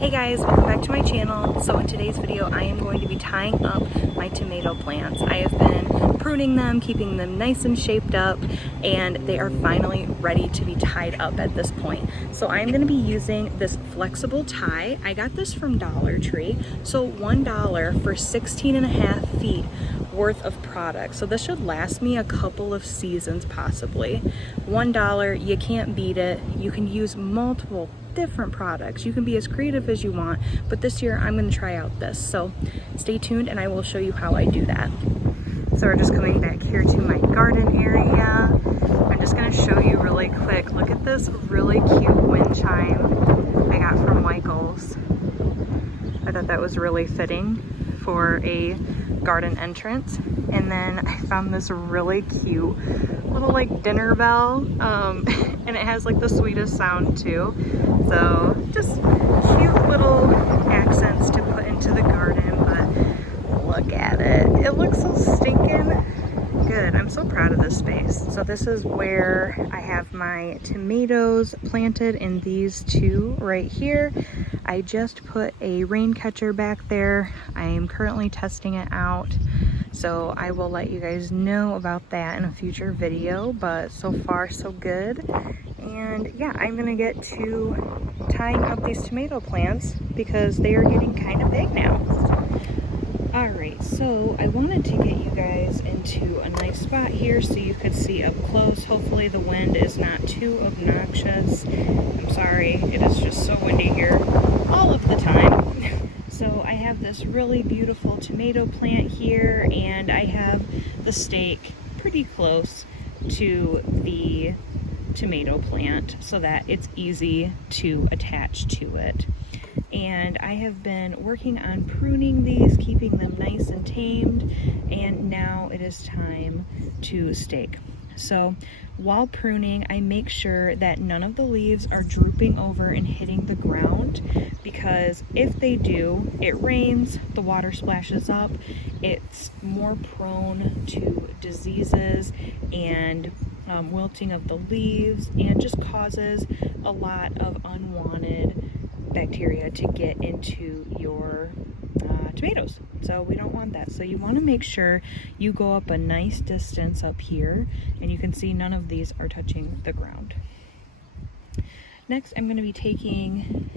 Hey guys, welcome back to my channel. So in today's video I am going to be tying up my tomato plants. I have been pruning them, keeping them nice and shaped up, and they are finally ready to be tied up at this point. So I am going to be using this flexible tie. I got this from Dollar Tree. So $1 for 16.5 feet worth of product. So this should last me a couple of seasons possibly. $1, you can't beat it. You can use multiple different products. You can be as creative as you want, but this year I'm going to try out this. So stay tuned and I will show you how I do that. So we're just coming back here to my garden area. I'm just going to show you really quick. Look at this really cute wind chime I got from Michael's. I thought that was really fitting for a garden entrance. And then I found this really cute little like dinner bell, and it has like the sweetest sound too. So just cute little accents to put into the garden, but look at it. It looks so stinking good. I'm so proud of this space. So this is where I have my tomatoes planted in these two right here. I just put a rain catcher back there. I am currently testing it out. So I will let you guys know about that in a future video, but so far so good. And yeah, I'm gonna get to tying up these tomato plants because they are getting kind of big now. Alright, so I wanted to get you guys into a nice spot here so you could see up close. Hopefully the wind is not too obnoxious. I'm sorry, it is just so windy here all of the time. So I have this really beautiful tomato plant here, and I have the stake pretty close to the tomato plant so that it's easy to attach to it. And I have been working on pruning these, keeping them nice and tamed, and now it is time to stake. So while pruning, I make sure that none of the leaves are drooping over and hitting the ground, because if they do, it rains, the water splashes up, it's more prone to diseases and wilting of the leaves, and just causes a lot of unwanted bacteria to get into your tomatoes. So we don't want that. So you want to make sure you go up a nice distance up here, and you can see none of these are touching the ground. Next, I'm going to be taking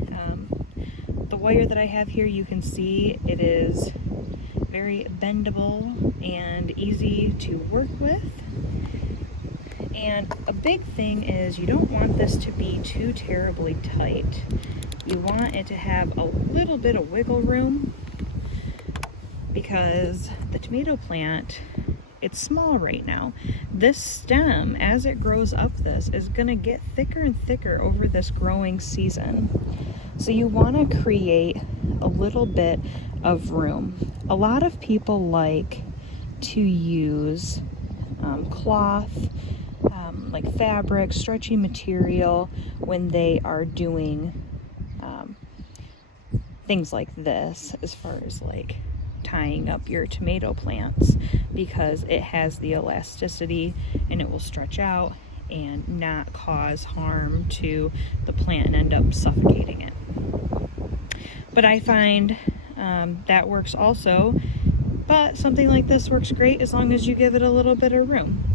the wire that I have here. You can see it is very bendable and easy to work with. And a big thing is you don't want this to be too terribly tight. You want it to have a little bit of wiggle room, because the tomato plant, it's small right now. This stem, as it grows up this, is going to get thicker and thicker over this growing season. So you want to create a little bit of room. A lot of people like to use cloth, like fabric, stretchy material when they are doing things like this, as far as like tying up your tomato plants, because it has the elasticity and it will stretch out and not cause harm to the plant and end up suffocating it. But I find that works also, but something like this works great as long as you give it a little bit of room.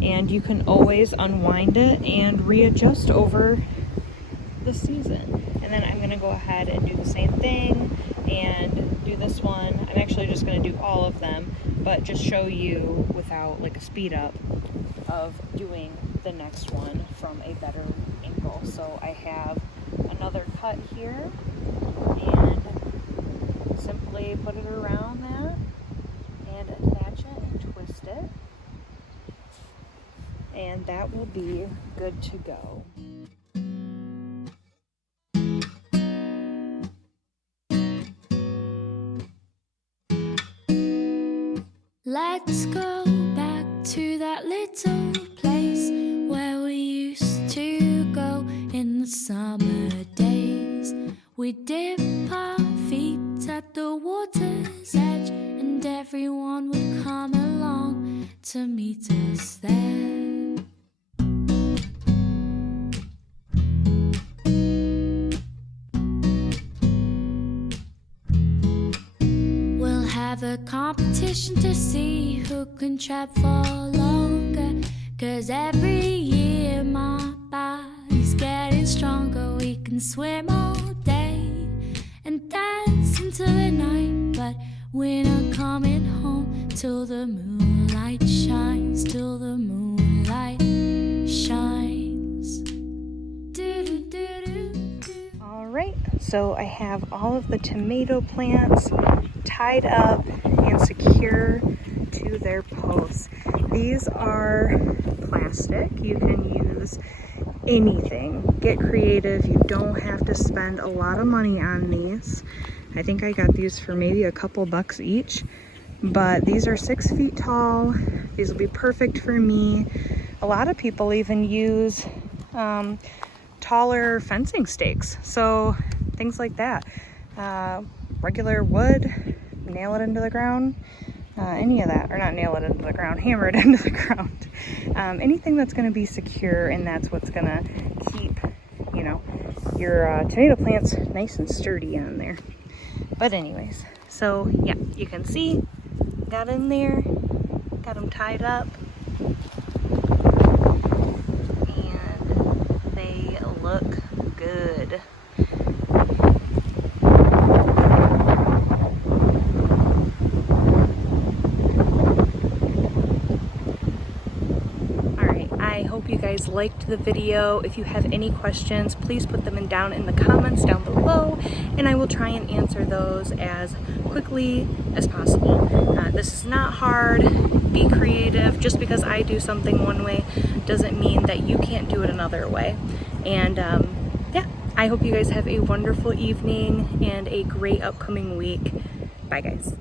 And you can always unwind it and readjust over the season. And then I'm going to go ahead and do the same thing and do this one. I'm actually just going to do all of them, but just show you without like a speed up of doing the next one from a better angle. So I have another cut here, and simply put it around that and attach it and twist it, and that will be good to go. Let's go back to that little place where we used to go in the summer days. We dip our feet at the water's edge, and everyone would come along to meet us there. competition to see who can trap for longer. 'Cause every year my body's getting stronger. We can swim all day and dance into the night, but we're not coming home till the moonlight shines, till the moonlight shines. All right, so I have all of the tomato plants tied up and secure to their posts. These are plastic. You can use anything. Get creative. You don't have to spend a lot of money on these. I think I got these for maybe a couple bucks each, but these are 6 feet tall. These will be perfect for me. A lot of people even use taller fencing stakes, so things like that. Regular wood, nail it into the ground, any of that, or not nail it into the ground, hammer it into the ground. Anything that's going to be secure, and that's what's going to keep, you know, your tomato plants nice and sturdy on there. But anyways, so yeah, you can see, got in there, got them tied up, and they look good. I hope you guys liked the video. If you have any questions, please put them down in the comments down below, and I will try and answer those as quickly as possible. This is not hard. Be creative. Just because I do something one way doesn't mean that you can't do it another way. And yeah, I hope you guys have a wonderful evening and a great upcoming week. Bye guys.